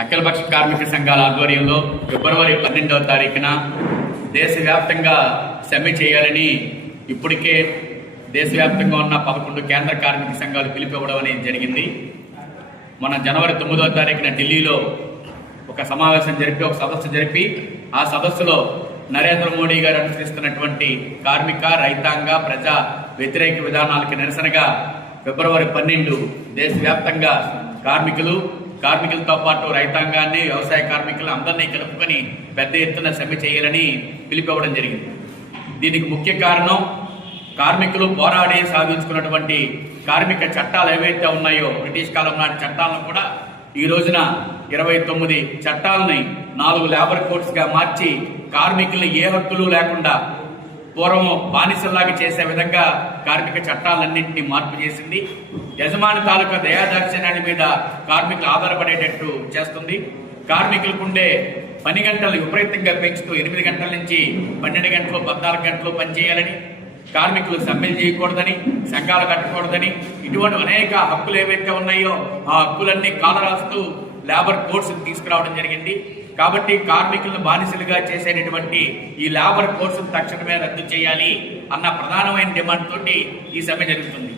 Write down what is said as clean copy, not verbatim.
అఖిలపక్ష కార్మిక సంఘాల ఆధ్వర్యంలో ఫిబ్రవరి 12వ తారీఖున దేశవ్యాప్తంగా సమ్మె చేయాలని ఇప్పటికే దేశవ్యాప్తంగా ఉన్న 11 కేంద్ర కార్మిక సంఘాలు పిలిపివ్వడం అనేది జరిగింది. మన జనవరి 9వ తారీఖున ఢిల్లీలో ఒక సమావేశం జరిపి ఒక సదస్సు జరిపి ఆ సదస్సులో నరేంద్ర మోడీ గారు అనుసరిస్తున్నటువంటి కార్మిక రైతాంగ ప్రజా వ్యతిరేక విధానాలకు నిరసనగా ఫిబ్రవరి 12 దేశవ్యాప్తంగా కార్మికులతో పాటు రైతాంగాన్ని వ్యవసాయ కార్మికులు అందరినీ కలుపుకొని పెద్ద ఎత్తున సమ్మె చేయాలని పిలిపివ్వడం జరిగింది. దీనికి ముఖ్య కారణం కార్మికులు పోరాడి సాధించుకున్నటువంటి కార్మిక చట్టాలు ఏవైతే ఉన్నాయో బ్రిటిష్ కాలం నాటి చట్టాలను కూడా ఈ రోజున 29 చట్టాలని 4 లేబర్ కోడ్స్గా మార్చి కార్మికులు ఏ హక్కులు లేకుండా పూర్వం బానిసల్లాగా చేసే విధంగా కార్మిక చట్టాలన్నింటినీ మార్పు చేసింది. యజమాని తాలూకా దయాదాక్షిణ్యాల మీద కార్మికులు ఆధారపడేటట్టు చేస్తుంది. కార్మికులకుండే పని గంటలు విపరీతంగా పెంచుతూ 8 గంటల నుంచి 12 గంటలు 14 గంటలు పనిచేయాలని, కార్మికులు సమ్మెలు చేయకూడదని, సంఘాలు కట్టకూడదని, ఇటువంటి అనేక హక్కులు ఏవైతే ఉన్నాయో ఆ హక్కులన్నీ కాలరాస్తూ లేబర్ కోడ్స్ తీసుకురావడం జరిగింది. కాబట్టి కార్మికులను బానిసలుగా చేసేటటువంటి ఈ లేబర్ కోడ్స్ తక్షణమే రద్దు చేయాలి అన్న ప్రధానమైన డిమాండ్ తోటి ఈ సమ్మె జరుగుతుంది.